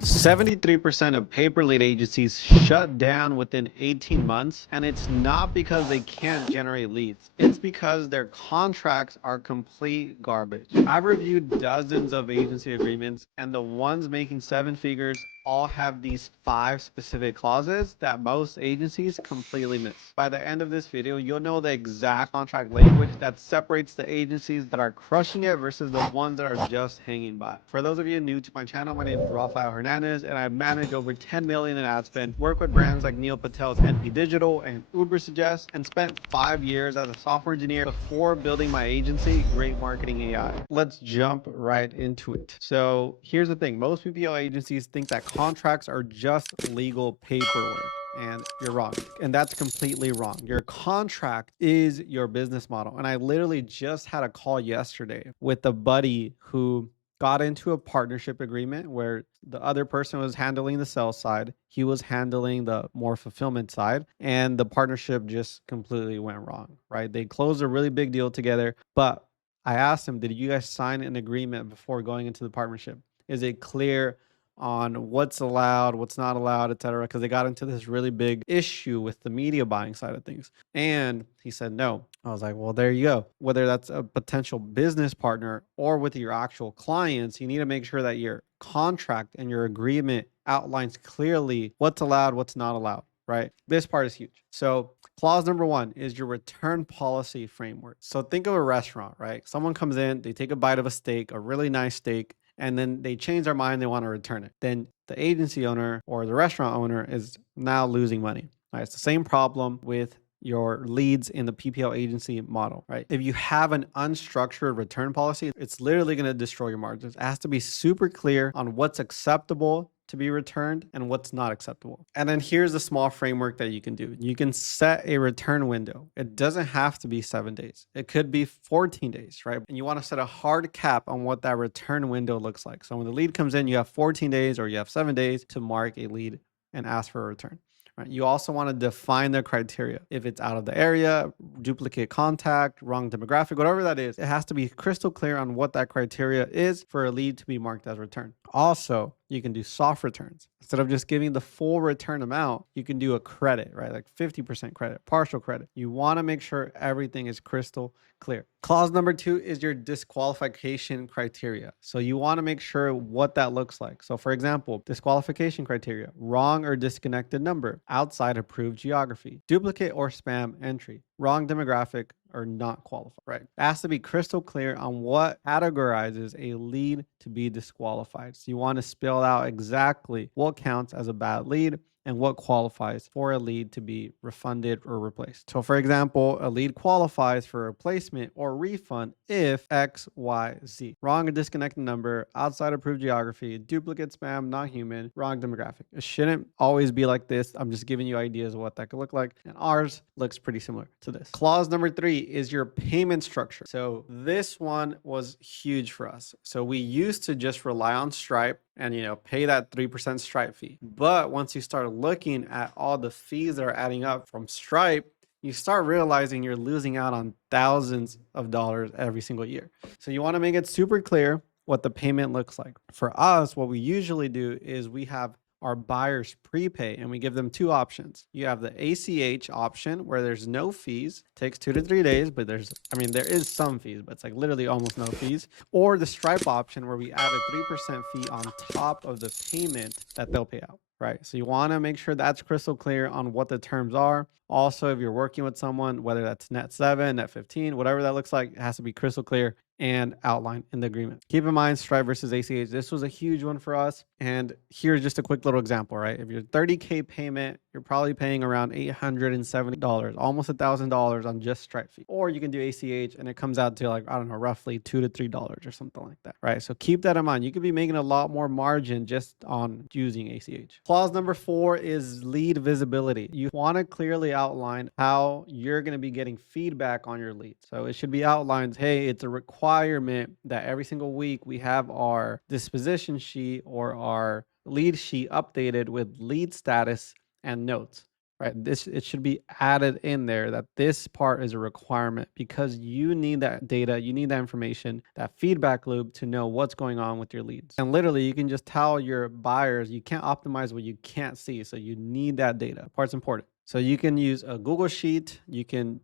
73% of paper lead agencies shut down within 18 months, and it's not because they can't generate leads. It's because their contracts are complete garbage. I've reviewed dozens of agency agreements, and the ones making seven figures all have these 5 specific clauses that most agencies completely miss. By the end of this video, you'll know the exact contract language that separates the agencies that are crushing it versus the ones that are just hanging by. For those of you new to my channel, my name is Rafael Hernandez, and I manage over 10 million in ad spend, work with brands like Neil Patel's NP Digital and Uber Suggest, and spent 5 years as a software engineer before building my agency, Great Marketing AI. Let's jump right into it. So here's the thing. Most PPL agencies think that contracts are just legal paperwork. And you're wrong. And that's completely wrong. Your contract is your business model. And I literally just had a call yesterday with a buddy who got into a partnership agreement where the other person was handling the sales side, he was handling the more fulfillment side, and the partnership just completely went wrong, right? They closed a really big deal together, but I asked him, did you guys sign an agreement before going into the partnership? Is it clear on what's allowed, what's not allowed, et cetera? Because they got into this really big issue with the media buying side of things. And he said no. I was like, well, there you go. Whether that's a potential business partner or with your actual clients, you need to make sure that your contract and your agreement outlines clearly what's allowed, what's not allowed, right? This part is huge. So clause number 1 is your return policy framework. So think of a restaurant, right? Someone comes in, they take a bite of a steak, a really nice steak, and then they change their mind, they want to return it. Then the agency owner or the restaurant owner is now losing money. Right? It's the same problem with your leads in the PPL agency model, right? If you have an unstructured return policy, it's literally going to destroy your margins. It has to be super clear on what's acceptable to be returned and what's not acceptable. And then here's a small framework that you can do. You can set a return window. It doesn't have to be 7 days. It could be 14 days, right? And you want to set a hard cap on what that return window looks like. So when the lead comes in, you have 14 days or you have 7 days to mark a lead and ask for a return. Right? You also want to define the criteria. If it's out of the area, duplicate contact, wrong demographic, whatever that is, it has to be crystal clear on what that criteria is for a lead to be marked as return. Also, you can do soft returns. Instead of just giving the full return amount, you can do a credit, right? Like 50% credit, partial credit. You want to make sure everything is crystal clear. Clause number 2 is your disqualification criteria. So you want to make sure what that looks like. So for example, disqualification criteria, wrong or disconnected number, outside approved geography, duplicate or spam entry, wrong demographic, or not qualified, right? It has to be crystal clear on what categorizes a lead to be disqualified. So you want to spell out exactly what counts as a bad lead and what qualifies for a lead to be refunded or replaced. So for example, a lead qualifies for replacement or refund if X, Y, Z. Wrong or disconnected number, outside approved geography, duplicate spam, not human, wrong demographic. It shouldn't always be like this. I'm just giving you ideas of what that could look like. And ours looks pretty similar to this. Clause number 3 is your payment structure. So this one was huge for us. So we used to just rely on Stripe and pay that 3% Stripe fee. But once you start looking at all the fees that are adding up from Stripe, you start realizing you're losing out on thousands of dollars every single year. So you want to make it super clear what the payment looks like. For us, what we usually do is we have our buyers prepay and we give them 2 options. You have the ACH option where there's no fees, takes 2 to 3 days, but there is some fees, but it's like literally almost no fees. Or the Stripe option where we add a 3% fee on top of the payment that they'll pay out. Right. So you want to make sure that's crystal clear on what the terms are. Also, if you're working with someone, whether that's net 7, net 15, whatever that looks like, it has to be crystal clear and outlined in the agreement. Keep in mind, Stripe versus ACH, this was a huge one for us. And here's just a quick little example, right? If you're $30K payment, you're probably paying around $870, almost $1,000 on just Stripe fee. Or you can do ACH and it comes out to like, I don't know, roughly $2 to $3 or something like that, right? So keep that in mind. You could be making a lot more margin just on using ACH. Clause number 4 is lead visibility. You want to clearly outline how you're going to be getting feedback on your lead. So it should be outlined, hey, it's a requirement that every single week we have our disposition sheet or our lead sheet updated with lead status and notes. right? It should be added in there that this part is a requirement because you need that data, you need that information, that feedback loop to know what's going on with your leads. And literally, you can just tell your buyers you can't optimize what you can't see, so you need that data. Part's important. So you can use a Google Sheet. You can,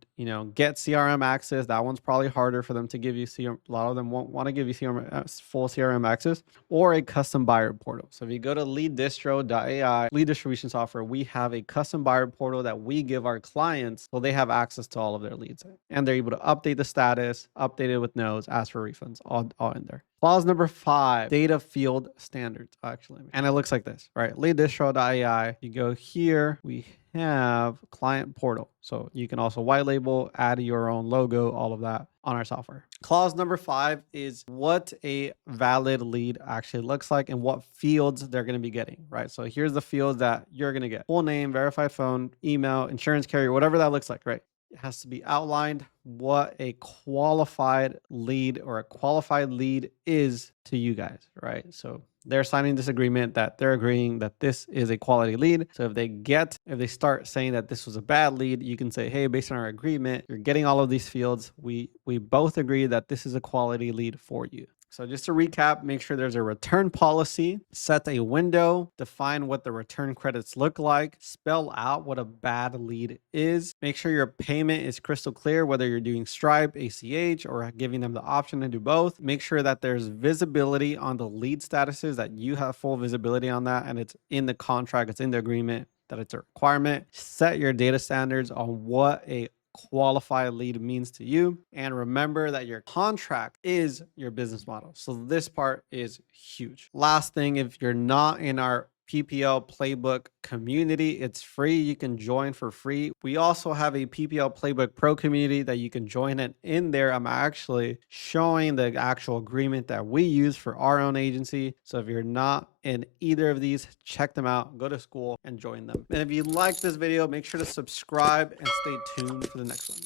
get CRM access. That one's probably harder for them to give you. CRM. A lot of them won't want to give you full CRM access, or a custom buyer portal. So if you go to leaddistro.ai, lead distribution software, we have a custom buyer portal that we give our clients so they have access to all of their leads. And they're able to update the status, update it with notes, ask for refunds, all in there. Clause number 5, data field standards, actually. And it looks like this, right? Leaddistro.ai. You go here, we have client portal. So you can also white label, add your own logo, all of that on our software. Clause number 5 is what a valid lead actually looks like and what fields they're going to be getting, right? So here's the fields that you're going to get: full name, verified phone, email, insurance carrier, whatever that looks like, right? It has to be outlined what a qualified lead or a qualified lead is to you guys, right? So they're signing this agreement that they're agreeing that this is a quality lead. So if they start saying that this was a bad lead, you can say, hey, based on our agreement, you're getting all of these fields. We both agree that this is a quality lead for you. So just to recap, make sure there's a return policy, set a window, define what the return credits look like, spell out what a bad lead is, make sure your payment is crystal clear, whether you're doing Stripe, ACH, or giving them the option to do both. Make sure that there's visibility on the lead statuses, that you have full visibility on that, and it's in the contract, it's in the agreement, that it's a requirement. Set your data standards on what a qualified lead means to you, and remember that your contract is your business model. So this part is huge. Last thing, if you're not in our PPL Playbook community, it's free. You can join for free. We also have a PPL Playbook Pro community that you can join, and in there I'm actually showing the actual agreement that we use for our own agency. So if you're not in either of these, check them out, go to school and join them. And if you like this video, make sure to subscribe and stay tuned for the next one.